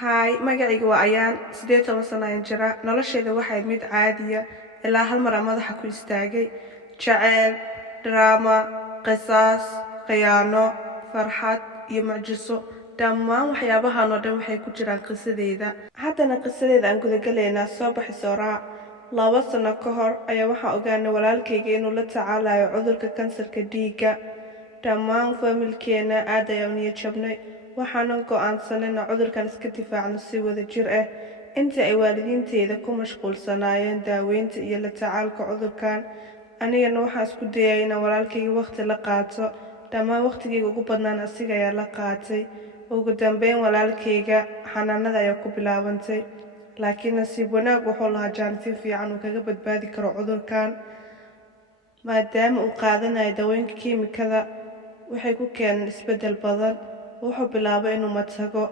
Hi, magacaygu waa Ayaan, 18 sano ayaan jiraa. Noloshayda waxay mid caadiya ilaa hal mar aan madaxa ku istaagay. Jacayl, drama, qisaas, khiyaano, farxad iyo mucjiso. Dhammaan waxyaabahan oo dhan waxay ku jiraan qisadayda. Haddana qisadayda aan gudagalaynaa soo baxayso raac. 2 sano ka hor ayaa waxaan ogaanay walaalkayga inuu la tacaalayo cudurka kansarka dhiigga. Dhammaan familkeena aad ayaan u niyad jabnay. waxaan go'aansanay in cudurkan iska difaacno si wada jir ah. Intii ay waalidiinteeda ku mashquulsanaayeen daaweynta iyo la tacaalka cudurkan, anigana waxaan isku dayay inaan walaalkayga waqti la qaato. Dhammaan waqtigayga ugu badnaan asiga ayaa la qaatay. Ugu dambeyn walaalkayga xanaanada ayaa ku bilaabantay. Laakiin nasiib wanaag wuxuu lahaa jaanisyo fiican uu kaga badbaadi karo cudurkan. Maadaama uu qaadanayo dawooyinka kiimikada, waxay ku keeneen isbeddel badan. Wuxuu bilaabay inuu matago,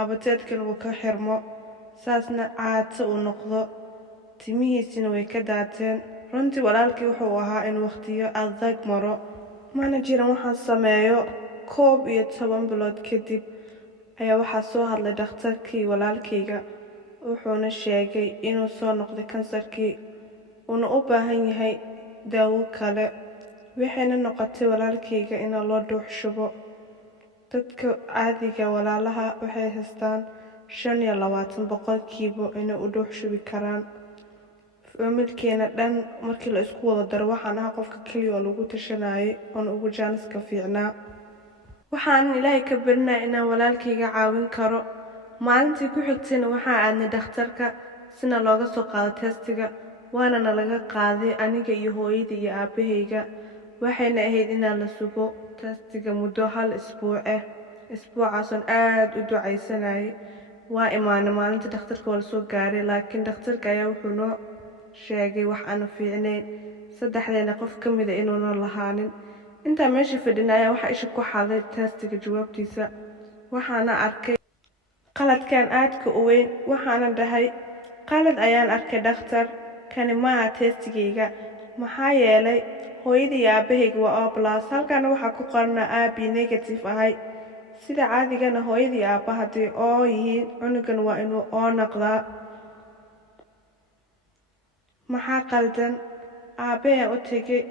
abateedkan uu ka xirmo, saasna caata uu noqdo, timihiisina way ka daateen. Runtii walaalkii wuxuu ahaa in waqtiyo adag maro. Mana jiran waxaan sameeyo. 11 bilood kadib ayaa waxaa soo hadlay dhakhtarkii walaalkayga, wuxuuna sheegay inuu soo noqday kansarkii, uuna u baahan yahay daawo kale. Waxayna noqotay walaalkayga in loo dhuux shubo. Dadka caadiga walaalaha waxay haystaan 25% inay u dhuux shubi karaan. Familkeena dhan markii la isku wada daro waxaan ahaa qofka kaliya oo lagu tashanayay oon ugu jaaniska fiicnaa. Waxaan Ilaahay ka barinay inaan walaalkayga caawin karo. Maalintii ku xigtayna waxaan aadnay dhakhtarka sina looga soo qaado testiga, waana nalaga qaaday aniga iyo hooyada iyo aabahayga. Waxayna ahayd inaan la sugo testiga muddo 1 isbuuc ah. Isbuucaasoo aad u ducaysanayay. Waa imaanay maalinta dhakhtarka waa la soo gaaray, laakiin dhakhtarka ayaa wuxuu noo sheegay wax aan fiicnayn. 3deena qof ka mid ah inuuna lahaanin. Intaa meesha fadhinay ayaa waxa isha ku xaday testiga jawaabtiisa. Waxaana arkay qaladkan aadka u weyn. Waxaana dhahay qalad ayaan arkay dhakhtar, kani maaha testigayga. Maxaa yeelay hooyada iyo aabahayga waa O+, halkaana waxaa ku qoran AB negative ahay. Sida caadigana hooyada iyo aabaha haddii oo yihiin, cunugan waa inuu oo noqdaa. Maxaa qaldan? Aabahayaan u tegay.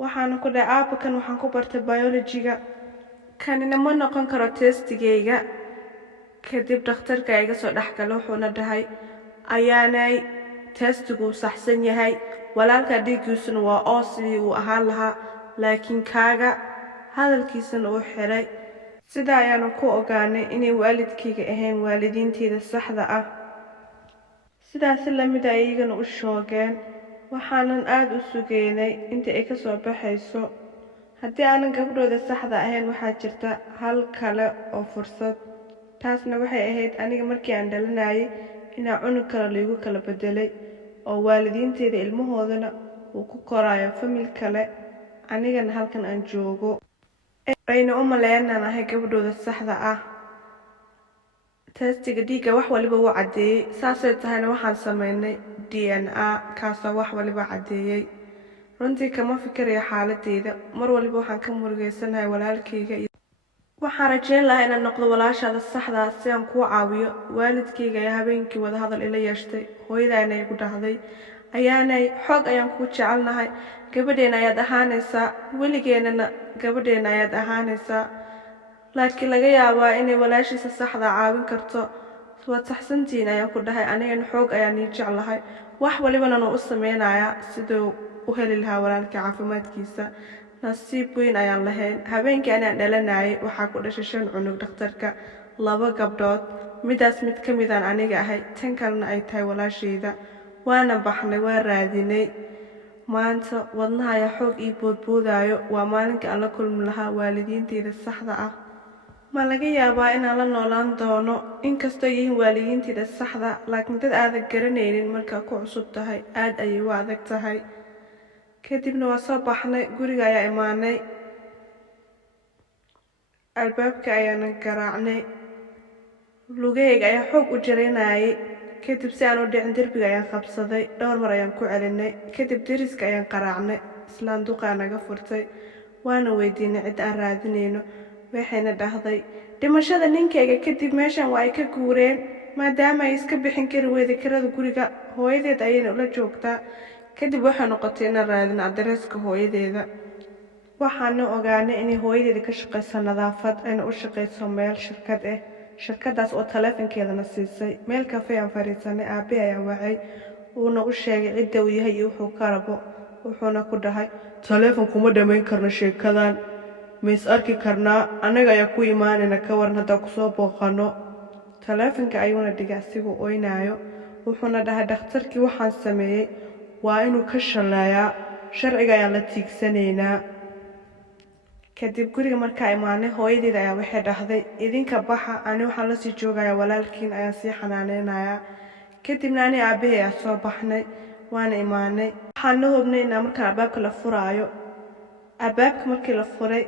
Waxaana ku dhahay aabakan waxaan ku bartay biology-ga. Kanina ma noqon karo testigayga. Kadib dhakhtarka iga soo dhaxgalay wuxuuna dhahay ayaanay testigu saxsan yahay. Walaalka dhiiggiisuna waa oo sidii uu ahaan lahaa, laakiin kaaga hadalkiisana uu xiray. Sidaa ayaanu ku ogaanay inay waalidkayga ahayn waalidiinteeda saxda ah. Sidaas la mid ah iyagana u shoogeen. Waxaanan aad u sugeynay inta ay ka soo baxayso. Haddii aanan gabdhooda saxda ahayn waxaa jirta hal kale oo fursad. Taasna waxay ahayd aniga markii aan dhalanayay inaan cunug kale liigu kala bedelay oo waalidiinteeda ilmahoodana uu ku korayo famil kale, anigana halkan aan joogo. Ayna u maleynaan ahay gabdhooda saxda ah. Testiga dhiigga wax waliba wuu caddeeyay. Saasay tahayna waxaan sameynay DNA kaasoo wax waliba caddeeyay. Runtii kama fikirayo xaaladeyda. Mar waliba waxaan ka murugeysanahay walaalkayga. Waxaan rajayn lahaa inaan noqdo walaashaada saxda ah si aan kuu caawiyo. Waalidkayga ayaa habeenkii wada hadal ila yeeshtay. Hooyadayna igu dhahday ayaanay xoog ayaan kuu jecelnahay. Gabadheena ayaad ahaanaysaa. Weligeenana gabadheena ayaad ahaanaysaa. Laakiin laga yaabaa inay walaashiisa saxda caawin karto. Waad saxsantiin ayaan ku dhahay. Anigana xoog ayaan ii jeclahay. Wax walibana u sameynayaa sidoo u heli lahaa walaalkii caafimaadkiisa. Nasiib weyn ayaan lahayn. Habeenkii aan dhalanayay waxaa ku dhashay 5 cunug dhakhtarka, 2 gabdhood. Midaas mid ka mid aan aniga ahay, tan kalena ay tahay walaashayda. Waana baxnay, waa raadinay. Maanta wadnaha ayaa xoog ii boodboodayo. Waa maalinka aan la kulmi lahaa waalidiinteeda saxda ah. Ma laga yaabaa inaan la noolaan doono inkastoo yihiin waalidiinteeda saxda, laakiin dad aadan garanaynin markaa ku cusub tahay aad ayay u adag tahay. Kadibna waa soo baxnay, guriga ayaa imaanay. Albaabka ayaana garaacnay. Lugayga ayaa xoog u jareynayay. Kadib si aan u dhicin derbiga ayaan qabsaday. Dhowr mar ayaan ku celinay. Kadib deriska ayaan qaraacnay. Islaan duqa naga furtay. Waana weydiinay cid aan raadinayno. Waxayna dhahday dhimashada ninkeyga kadib meeshan waa ay ka guureen maadaama ay iska bixin kari weyday kirada guriga hooyadeed ayayna ula joogtaa. kadib waxay noqotay inaan raadin adreeska hooyadeeda. waxaana ogaanay inay hooyadeeda ka shaqayso nadaafad ayna u shaqayso meel shirkad ah. shirkadaas oo taleefankeedana siisay. meel kafee aan fariisanay aabe ayaa wacay uuna u sheegay cidda uu yahay iyo wuxuu ka rabo. wuxuuna ku dhahay taleefan kuma dhammayn karno sheekadan, ma is arki karnaa, annaga ayaa ku imaanayna ka waran haddaan kusoo booqano. taleefanka ayuuna dhigay asigoo oynayo. wuxuuna dhahay dhakhtarkii waxaan sameeyey waa inuu ka shalayaa, sharciga ayaan la tiigsanaynaa. kadib guriga markaa imaanay hooyadeeda ayaa waxay dhahday idinka baxa, ani waxaan lasii joogayaa walaalkiin ayaan sii xanaaneynayaa. kadibna ani aabbahay ayaa soo baxnay waana imaanay. waxaan la hubnay inaa markaan albaabka la furaayo. albaabka markii la furay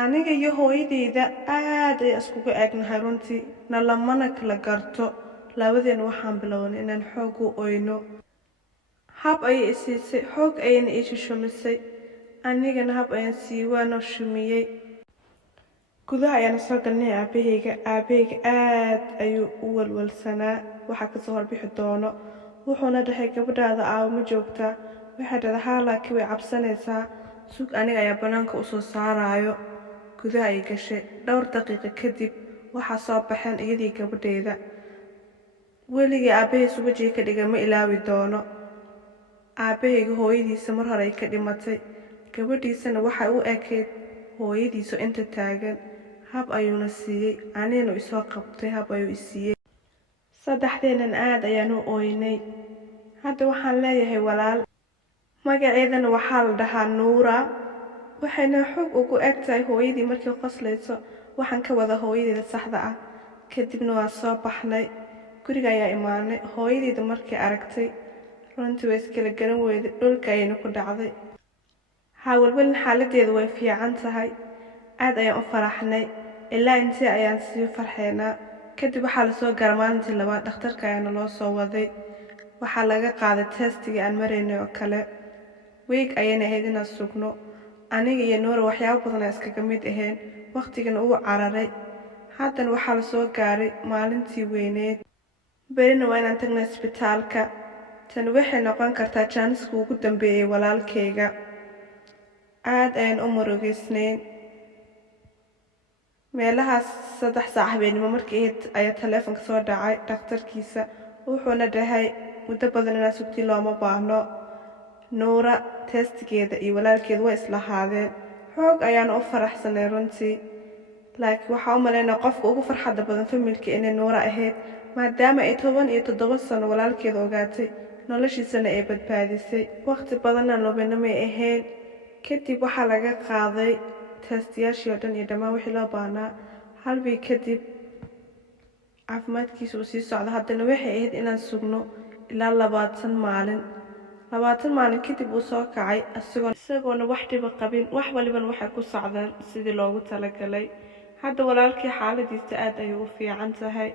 aniga iyo hooyadeyda aad ay iskugu eegnahay runtii, na lamana kala garto. labadeena waxaan bilownay inaan xoog u oyno. hab ayay isiisay, xoog ayayna ii shushumisay, anigana hab ayaan siiwaanoo shumiyey. gudaha ayaana soo galnay aabahayga. aabahayga aad ayuu u walwalsanaa waxaa kasoo horbixi doono. wuxuuna dhahay gabadhaada aawo ma joogtaa? waxay dhahday haa, laakiin way cabsanaysaa, sug aniga ayaa bannaanka usoo saarayo. gudaha ay gashay. dhowr daqiiqo kadib waxaa soo baxeen iyadii gabadheeda. weligii aabbahays wajiga ka dhiga ma ilaawi doono. aabbahayga hooyadiisa mar hore ay ka dhimatay, gabadhiisana waxay u ekayd hooyadiisu inta taagan. hab ayuuna siiyey, anigana isoo qabtay, hab ayuu isiiyey. saddexdeenan aad ayaan u ooynay. hadda waxaan leeyahay walaal, magaceedana waxaa la dhahaa Nuura. waxayna xoog ugu eg tahay hooyadii markii qoslayso. waxaan ka wada hooyadeeda saxda ah. kadibna waa soo baxnay, guriga ayaa imaanay. hooyadeeda markii aragtay runtii way iskala garan weyday, dhulka ayayna ku dhacday. hawalwalin xaaladeedu way fiican tahay. aad ayaan u faraxnay, ilaa intii ayaan sii farxeynaa. kadib waxaa lasoo gaaray maalintii labaad. dhakhtarka ayaana loo soo waday. waxaa laga qaaday testigii aan maraynay oo kale. weeg ayayna ahayd inaan sugno. aniga iyo Nuura waxyaabo badan aan iskaga mid ahayn, waqtigana uu cararay. haddana waxaa lasoo gaaray maalintii weyneed. berina waa inaan tagnay isbitaalka. tani waxay noqon kartaa jaaniska ugu dambeeyey walaalkayga. aad ayaan u murugaysnayn. meelahaas 3 saac habeenimo markii ahayd ayaa taleefanka soo dhacay dhakhtarkiisa. wuxuuna dhahay muddo badan inaa sugti looma baahno. Nuura testigeeda iyo walaalkeeda way islahaadeen. xoog ayaana u faraxsanay runtii, laakiin waxaa u malaynaa qofka ugu farxadda badan familka inay Nuura ahayd, maadaama ay 17 sano walaalkeeda ogaatay, noloshiisana ay badbaadisay. waqti badanna nobina may ahayn. kadib waxaa laga qaaday testiyaashii oo dhan iyo dhammaan wixii loo baahnaa. hal bil kadib caafimaadkiisa uu sii socda. haddana waxay ahayd inaan sugno ilaa 20 maalin. 20 maalin kadib uu soo kacay isagoona wax dhiba qabin. wax walibana waxay ku socdaan sidii loogu talagalay. hadda walaalkii xaaladiisa aad ayay u fiican tahay.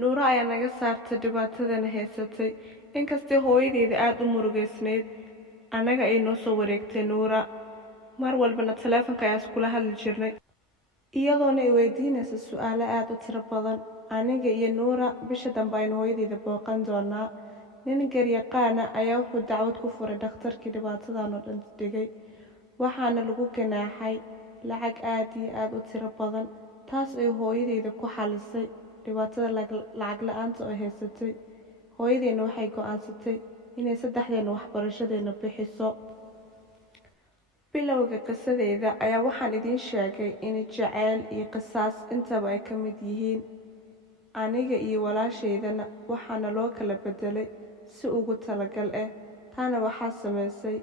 Nuura ayaa naga saartay dhibaatadana haysatay. inkastay hooyadeeda aad u murugaysnayd, annaga ay noo soo wareegtay Nuura. mar walbana taleefanka ayaan iskula hadli jirnay, iyadoona ay weydiinaysa su'aalo aad u tiro badan. aniga iyo Nuura bisha dambe aynu hooyadeeda booqan doonaa. nin garyaqaana ayaa wuxuu dacwad ku furay dhakhtarkii dhibaatadan oo dhan dhigay. waxaana lagu ganaaxay lacag aad iyo aad u tiro badan, taas ay hooyadeeda ku xalisay dhibaatada lacag la'aanta oo haysatay. hooyadeena waxay go'aansatay inay 3deena waxbarashadeena bixiso. bilowga qisadeeda ayaa waxaan idiin sheegay in jacayl iyo qisaas intaba ay ka mid yihiin. aniga iyo walaashaydana waxaana loo kala bedelay si ugu talagal ah. taana waxaa samaysay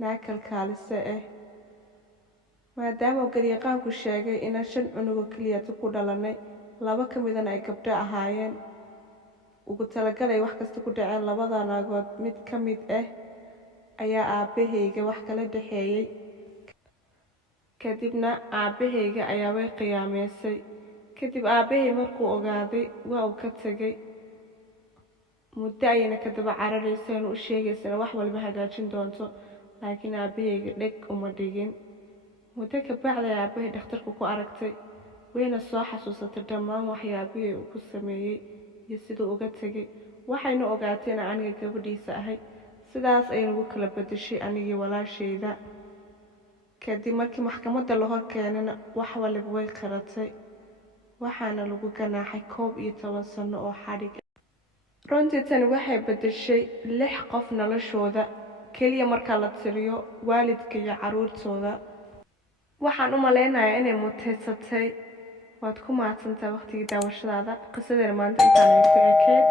naakalkaalise ah. maadaama garyaqaanku sheegay inaan 5 cunug oo keliya ku dhalanay, 2 ka midana ay gabdho ahaayeen, ugu talagal ay wax kasta ku dhaceen. 2 naagood mid ka mid ah ayaa aabahayga wax kala dhaxeeyay. kadibna aabahayga ayaa way qiyaameysay. kadib aabahay markuu ogaaday waa uu ka tagay. muddo ayayna ka daba cararaysay inuu u sheegaysana wax walba hagaajin doonto, laakiin aabahayga dheg uma dhigin. muddo ka bacday aabahay dhakhtarku ku aragtay wayna soo xasuusatay dhammaan waxyaabihii uu ku sameeyey iyo siduu uga tegay. Waxayna ogaatay in aniga gabadhiisa ahay. Sidaas ay nagu kala bedeshay anigii walaashayda. Kadib markii maxkamadda la hor keenayna wax waliba way qaratay. Waxaana lagu ganaaxay 11 sano oo xadhig ah. Runtii tani waxay bedeshay 6 qof noloshooda kaliya marka la tiriyo waalidka iyo caruurtooda. Waxaan u maleynayaa inay mutaysatay. Waad ku mahadsantahay waqtigii daawashadaada. Qisadeena maanta intaan ay ku ekeyd.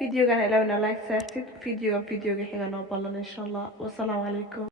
Videogan ilaa like saartid. Videoga xiga noo ballan insha Allah. Wassalaamu calaykum.